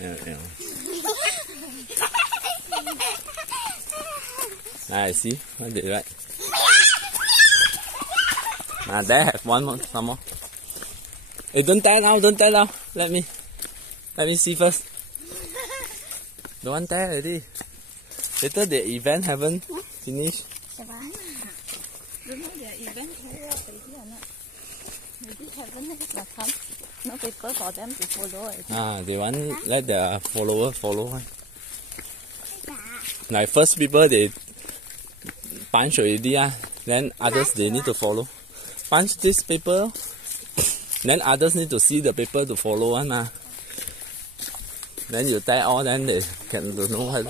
Yeah. I see. What did right? There have one more, some more. Hey, don't tear now, don't tear now. Let me see first. Don't want tear already. Later the event haven't finished. Don't know the event here or not. Maybe haven't come. No paper for them to follow. They want let their follower follow. Like first people they punch already, then others they need to follow. Punch this paper, then others need to see the paper to follow one. Then you tear all, then they can know how.